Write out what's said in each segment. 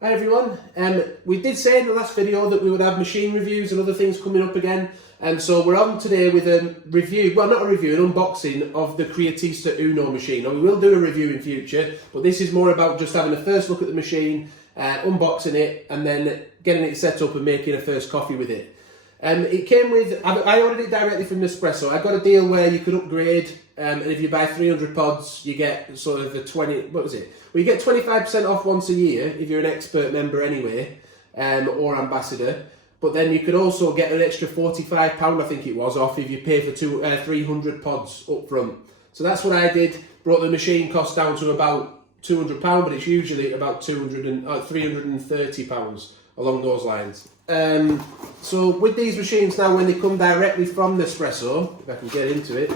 Hi everyone, we did say in the last video that we would have machine reviews and other things coming up again, and so we're on today with a review, well not a review, an unboxing of the Creatista Uno machine. Now we will do a review in future, but this is more about just having a first look at the machine, unboxing it and then getting it set up and making a first coffee with it. It came with, I ordered it directly from Nespresso. I got a deal where you could upgrade, and if you buy 300 pods, you get sort of a 20, what was it? Well, you get 25% off once a year if you're an expert member anyway, or ambassador. But then you could also get an extra £45, I think it was, off if you pay for 300 pods up front. So that's what I did. Brought the machine cost down to about £200, but it's usually about £330 along those lines. So with these machines now, when they come directly from Nespresso, if I can get into it,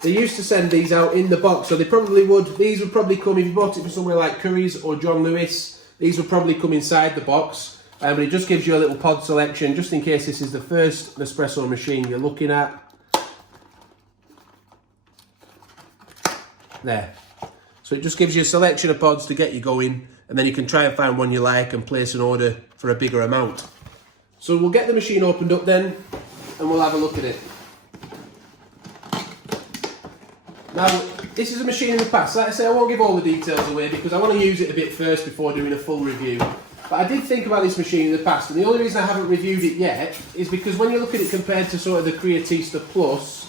they used to send these out in the box, so they probably would, these would probably come, if you bought it from somewhere like Curry's or John Lewis, these would probably come inside the box, but it just gives you a little pod selection, just in case this is the first Nespresso machine you're looking at. There. So it just gives you a selection of pods to get you going, and then you can try and find one you like and place an order for a bigger amount. So we'll get the machine opened up then, and we'll have a look at it. Now, this is a machine in the past. Like I say, I won't give all the details away because I want to use it a bit first before doing a full review. But I did think about this machine in the past, and the only reason I haven't reviewed it yet is because when you look at it compared to sort of the Creatista Plus,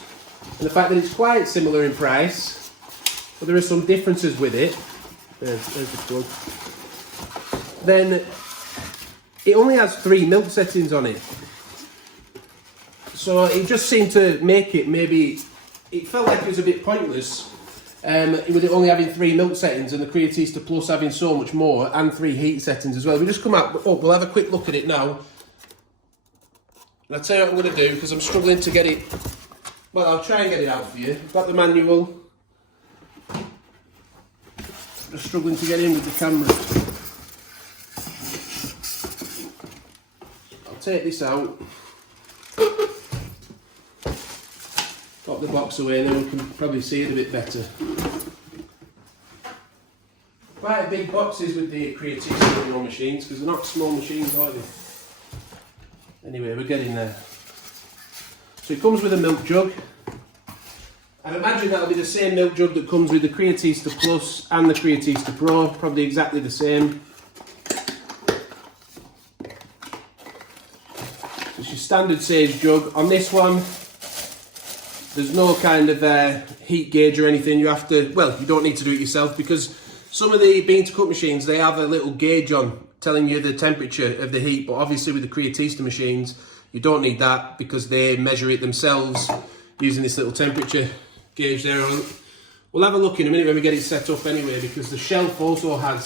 and the fact that it's quite similar in price, but there are some differences with it. There's the plug. Then it only has 3 milk settings on it. So it just seemed to make it maybe, it felt like it was a bit pointless with it only having 3 milk settings and the Creatista Plus having so much more and 3 heat settings as well. We just come out, we'll have a quick look at it now. And I'll tell you what I'm going to do because I'm struggling to get it, well I'll try and get it out for you. I've got the manual. Just struggling to get in with the camera. I'll take this out. Pop the box away and then we can probably see it a bit better. Quite big boxes with the Creatista Uno machines because they're not small machines, are they? Anyway, we're getting there. So it comes with a milk jug. I imagine that'll be the same milk jug that comes with the Creatista Plus and the Creatista Pro, probably exactly the same. It's your standard Sage jug. On this one, there's no kind of heat gauge or anything. You have to, well, you don't need to do it yourself because some of the bean to cup machines, they have a little gauge on telling you the temperature of the heat, but obviously with the Creatista machines, you don't need that because they measure it themselves using this little temperature gauge there. We'll have a look in a minute when we get it set up anyway, because the shelf also has,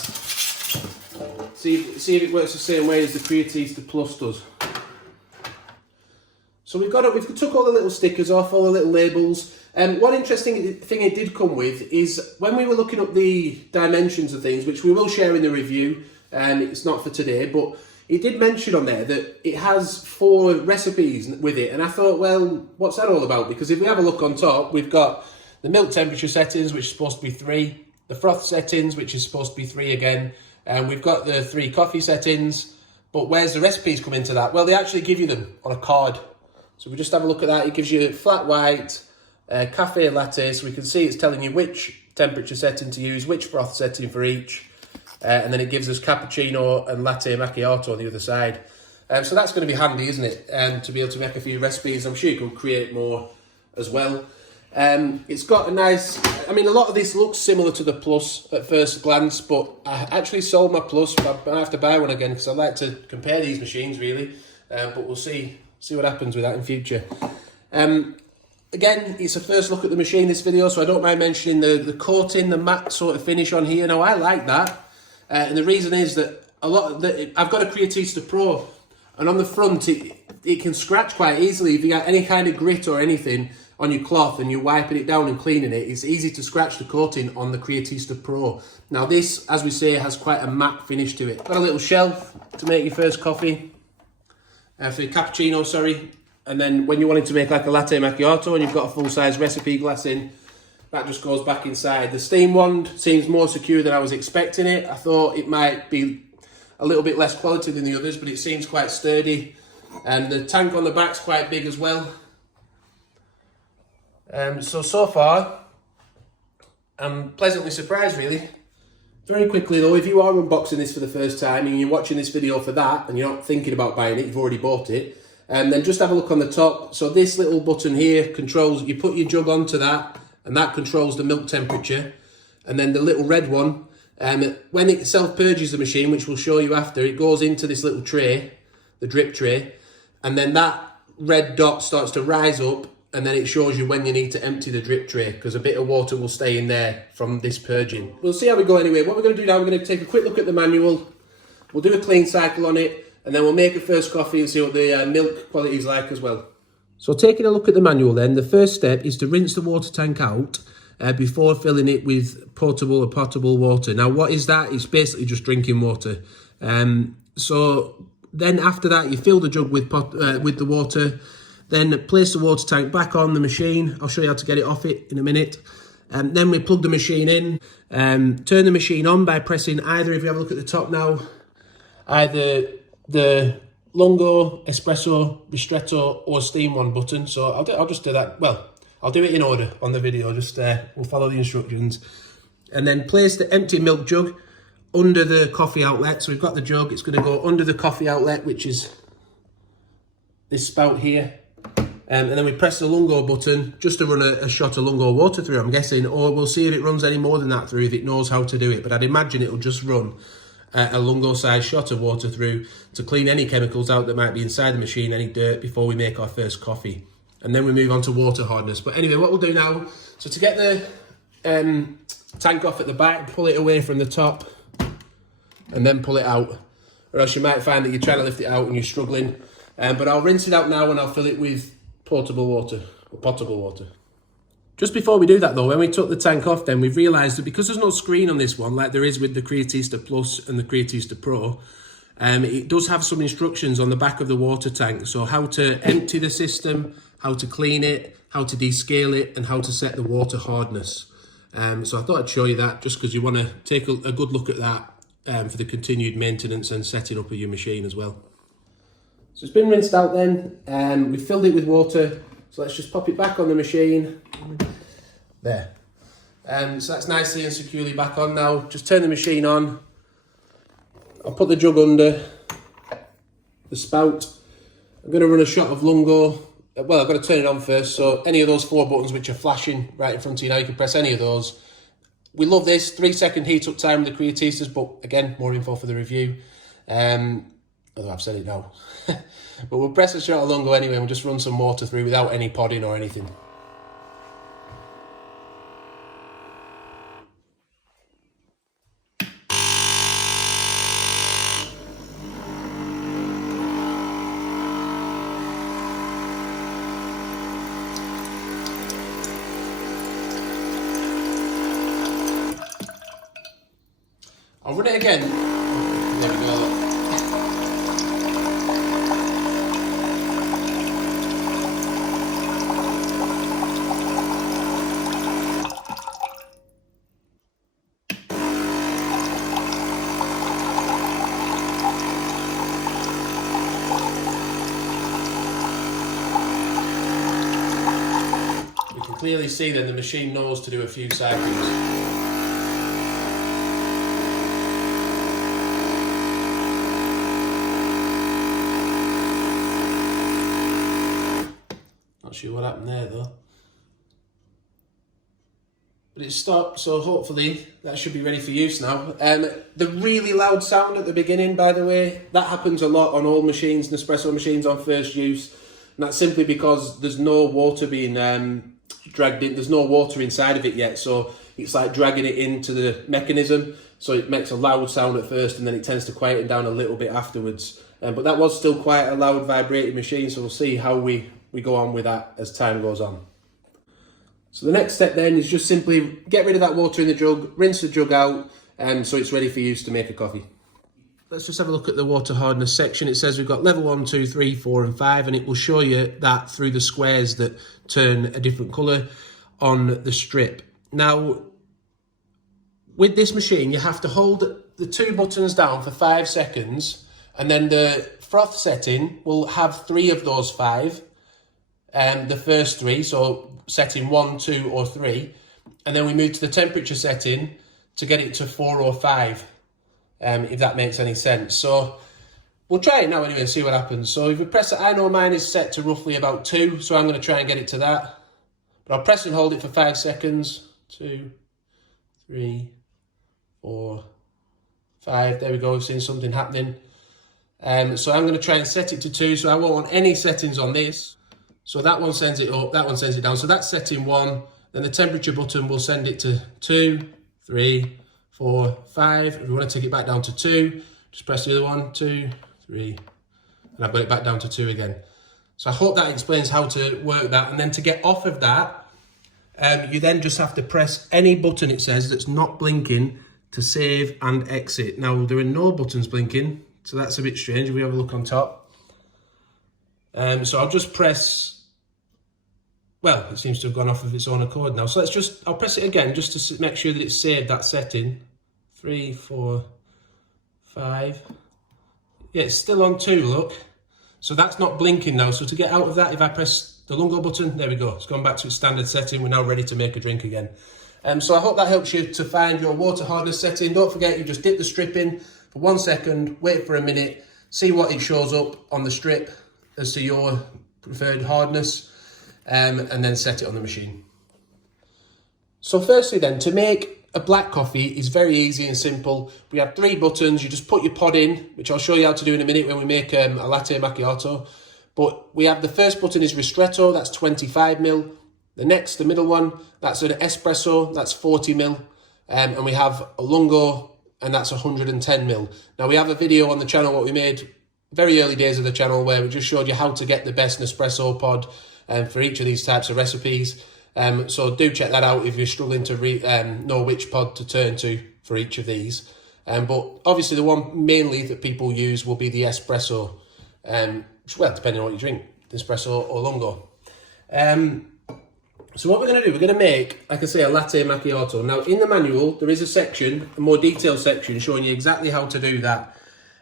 see if it works the same way as the Creatista Plus does. So we've took all the little stickers off, all the little labels. One interesting thing it did come with is when we were looking up the dimensions of things, which we will share in the review, and it's not for today, but it did mention on there that it has 4 recipes with it, and I thought, well, what's that all about? Because if we have a look on top, we've got the milk temperature settings, which is supposed to be 3, the froth settings, which is supposed to be 3 again, and we've got the 3 coffee settings, but where's the recipes come into that? Well, they actually give you them on a card. So we just have a look at that. It gives you flat white, cafe latte, so we can see it's telling you which temperature setting to use, which froth setting for each. And then it gives us cappuccino and latte macchiato on the other side. So that's going to be handy, isn't it? To be able to make a few recipes. I'm sure you can create more as well. It's got a nice, I mean, a lot of this looks similar to the Plus at first glance, but I actually sold my Plus, but I have to buy one again because I like to compare these machines really. But we'll see what happens with that in future. Again, it's a first look at the machine, this video, so I don't mind mentioning the coating, the matte sort of finish on here. Now, I like that. And the reason is that I've got a Creatista Pro, and on the front it can scratch quite easily. If you got any kind of grit or anything on your cloth and you're wiping it down and cleaning it, it's easy to scratch the coating on the Creatista Pro. Now this, as we say, has quite a matte finish to it. Got a little shelf to make your first coffee, for your cappuccino, sorry. And then when you're wanting to make like a latte macchiato and you've got a full-size recipe glass in, that just goes back inside. The steam wand seems more secure than I was expecting it. I thought it might be a little bit less quality than the others, but it seems quite sturdy. And the tank on the back's quite big as well. So far, I'm pleasantly surprised really. Very quickly though, if you are unboxing this for the first time and you're watching this video for that and you're not thinking about buying it, you've already bought it, then just have a look on the top. So this little button here controls, you put your jug onto that and that controls the milk temperature. And then the little red one, when it self-purges the machine, which we'll show you after, it goes into this little tray, the drip tray, and then that red dot starts to rise up and then it shows you when you need to empty the drip tray because a bit of water will stay in there from this purging. We'll see how we go anyway. What we're going to do now, we're going to take a quick look at the manual, we'll do a clean cycle on it, and then we'll make a first coffee and see what the milk quality is like as well. So taking a look at the manual then, the first step is to rinse the water tank out before filling it with potable or potable water. Now what is that? It's basically just drinking water. So then after that you fill the jug with the water, then place the water tank back on the machine. I'll show you how to get it off it in a minute. Then we plug the machine in, turn the machine on by pressing either, if you have a look at the top now, either the Lungo, Espresso, Ristretto or Steam one button. So I'll just do that. Well, I'll do it in order on the video. Just we'll follow the instructions. And then place the empty milk jug under the coffee outlet. So we've got the jug. It's going to go under the coffee outlet, which is this spout here. And then we press the Lungo button just to run a shot of Lungo water through, I'm guessing. Or we'll see if it runs any more than that through, if it knows how to do it. But I'd imagine it'll just run a Lungo-sized shot of water through to clean any chemicals out that might be inside the machine, any dirt, before we make our first coffee. And then we move on to water hardness. But anyway, what we'll do now, so to get the tank off at the back, pull it away from the top, and then pull it out. Or else you might find that you're trying to lift it out and you're struggling. But I'll rinse it out now and I'll fill it with potable water. Just before we do that though, when we took the tank off then, we've realised that because there's no screen on this one, like there is with the Creatista Plus and the Creatista Pro, it does have some instructions on the back of the water tank. So how to empty the system, how to clean it, how to descale it, and how to set the water hardness. So I thought I'd show you that just because you want to take a good look at that for the continued maintenance and setting up of your machine as well. So it's been rinsed out then, we've filled it with water, so let's just pop it back on the machine. There. So that's nicely and securely back on now. Just turn the machine on. I'll put the jug under the spout. I'm going to run a shot of Lungo. Well, I've got to turn it on first, so any of those 4 buttons which are flashing right in front of you now, you can press any of those. We love this, 3-second heat up time with the Creatistas, but again, more info for the review. Although I've said it now. But we'll press a shot of Lungo anyway and we'll just run some water through without any podding or anything. I'll run it again. There we go. You can clearly see then the machine knows to do a few cycles. Not sure what happened there though. But it stopped, so hopefully that should be ready for use now. The really loud sound at the beginning, by the way, that happens a lot on all machines, Nespresso machines on first use. And that's simply because there's no water being dragged in, there's no water inside of it yet. So it's like dragging it into the mechanism. So it makes a loud sound at first and then it tends to quieten down a little bit afterwards. But that was still quite a loud vibrating machine, so we'll see how we go on with that as time goes on. So the next step then is just simply get rid of that water in the jug, rinse the jug out, so it's ready for use to make a coffee. Let's just have a look at the water hardness section. It says we've got level 1, 2, 3, 4 and 5, and it will show you that through the squares that turn a different colour on the strip. Now, with this machine, you have to hold the 2 buttons down for 5 seconds, and then the froth setting will have 3 of those 5. The first 3, so setting 1, 2, or 3, and then we move to the temperature setting to get it to 4 or 5, if that makes any sense. So we'll try it now anyway and see what happens. So if we press it, I know mine is set to roughly about 2, so I'm going to try and get it to that. But I'll press and hold it for 5 seconds. 2, 3, 4, 5. There we go, we've seen something happening. So I'm going to try and set it to 2, so I won't want any settings on this. So that one sends it up, that one sends it down. So that's setting 1, then the temperature button will send it to 2, 3, 4, 5. If we want to take it back down to 2, just press the other one, 2, 3, and I've got it back down to 2 again. So I hope that explains how to work that. And then to get off of that, you then just have to press any button it says that's not blinking to save and exit. Now there are no buttons blinking, so that's a bit strange if we have a look on top. So I'll just press, well, it seems to have gone off of its own accord now. So I'll press it again just to make sure that it's saved that setting. 3, 4, 5. Yeah, it's still on 2, look. So that's not blinking now. So to get out of that, if I press the Lungo button, there we go. It's gone back to its standard setting. We're now ready to make a drink again. So I hope that helps you to find your water hardness setting. Don't forget, you just dip the strip in for 1 second, wait for a minute, see what it shows up on the strip as to your preferred hardness, and then set it on the machine. So firstly then, to make a black coffee is very easy and simple. We have 3 buttons. You just put your pod in, which I'll show you how to do in a minute when we make a latte macchiato. But we have the first button is Ristretto, that's 25ml. The middle one, that's an Espresso, that's 40ml. And we have a Lungo, and that's 110ml. Now we have a video on the channel, what we made very early days of the channel, where we just showed you how to get the best Nespresso pod for each of these types of recipes. So do check that out if you're struggling to know which pod to turn to for each of these. But obviously the one mainly that people use will be the Espresso. Well, depending on what you drink, Nespresso or Lungo. So what we're going to do, we're going to make, like I say, a latte macchiato. Now in the manual, there is a section, a more detailed section, showing you exactly how to do that.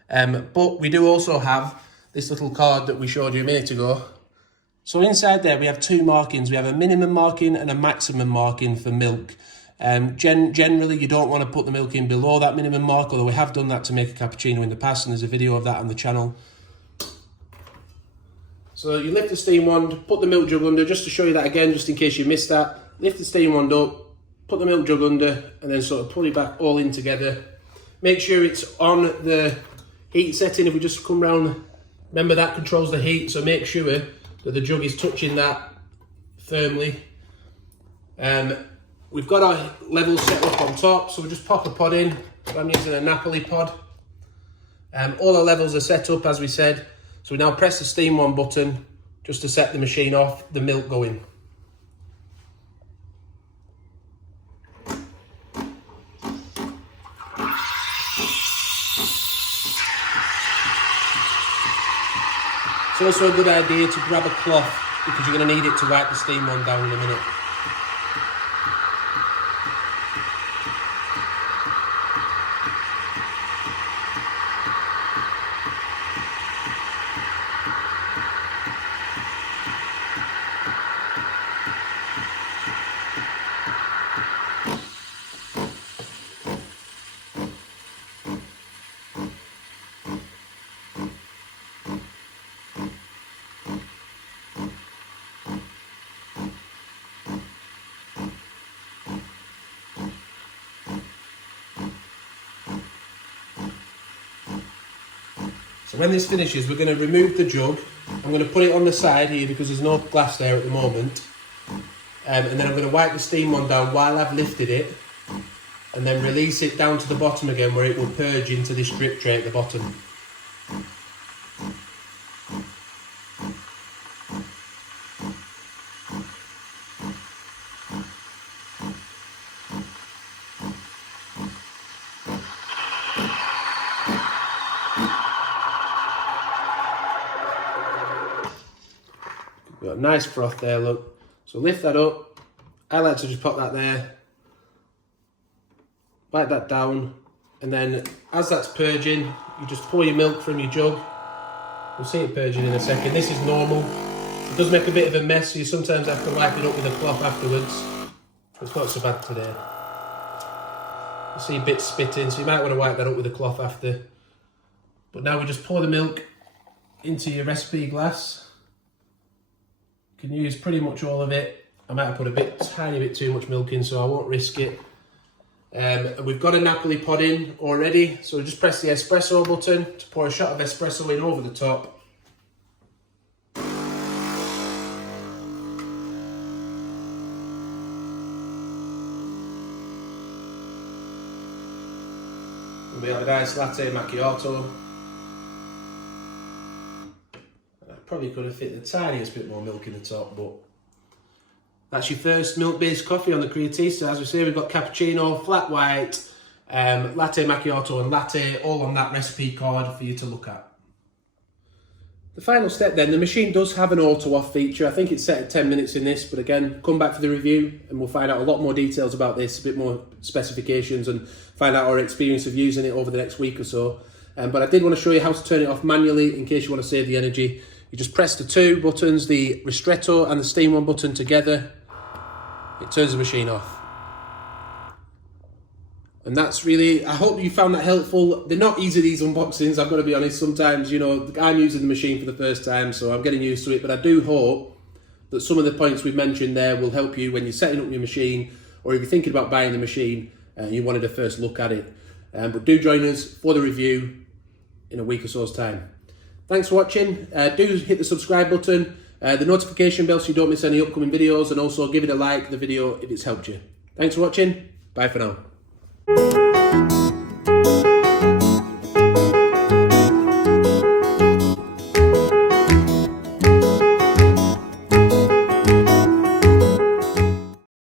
But we do also have this little card that we showed you a minute ago. So inside there we have 2 markings. We have a minimum marking and a maximum marking for milk. Generally you don't want to put the milk in below that minimum mark, although we have done that to make a cappuccino in the past, and there's a video of that on the channel. So you lift the steam wand, put the milk jug under, just to show you that again, just in case you missed that. Lift the steam wand up, put the milk jug under, and then sort of pull it back all in together. Make sure it's on the heat setting. If we just come round, remember that controls the heat, so make sure that the jug is touching that firmly. We've got our levels set up on top, so we'll just pop a pod in. So I'm using a Napoli pod. All our levels are set up as we said. So we now press the steam on button just to set the machine off, the milk going. It's also a good idea to grab a cloth because you're going to need it to wipe the steam on down in a minute. So when this finishes, we're going to remove the jug. I'm going to put it on the side here because there's no glass there at the moment. And then I'm going to wipe the steam one down while I've lifted it, and then release it down to the bottom again where it will purge into this drip tray at the bottom. Got a nice froth there, look. So lift that up. I like to just pop that there, wipe that down, and then as that's purging, you just pour your milk from your jug. We'll see it purging in a second. This is normal. It does make a bit of a mess, so you sometimes have to wipe it up with a cloth afterwards. It's not so bad today. You see bits spitting, so you might want to wipe that up with a cloth after. But now we just pour the milk into your recipe glass. You can use pretty much all of it. I might have put a tiny bit too much milk in, so I won't risk it. We've got a Napoli pod in already, so just press the espresso button to pour a shot of espresso in over the top. We have a nice latte macchiato. I probably could have fit the tiniest bit more milk in the top, but that's your first milk-based coffee on the Creatista. As we say, we've got cappuccino, flat white, latte macchiato and latte, all on that recipe card for you to look at. The final step then, the machine does have an auto-off feature. I think it's set at 10 minutes in this, but again, come back for the review and we'll find out a lot more details about this, a bit more specifications, and find out our experience of using it over the next week or so. But I did want to show you how to turn it off manually in case you want to save the energy. You just press the two buttons, the Ristretto and the steam on button together. It turns the machine off. And that's really, I hope you found that helpful. They're not easy, these unboxings, I've got to be honest. Sometimes, you know, I'm using the machine for the first time, so I'm getting used to it. But I do hope that some of the points we've mentioned there will help you when you're setting up your machine, or if you're thinking about buying the machine and you wanted a first look at it. But do join us for the review in a week or so's time. Thanks for watching. Do hit the subscribe button, the notification bell so you don't miss any upcoming videos, and also give it a like, the video, if it's helped you. Thanks for watching. Bye for now.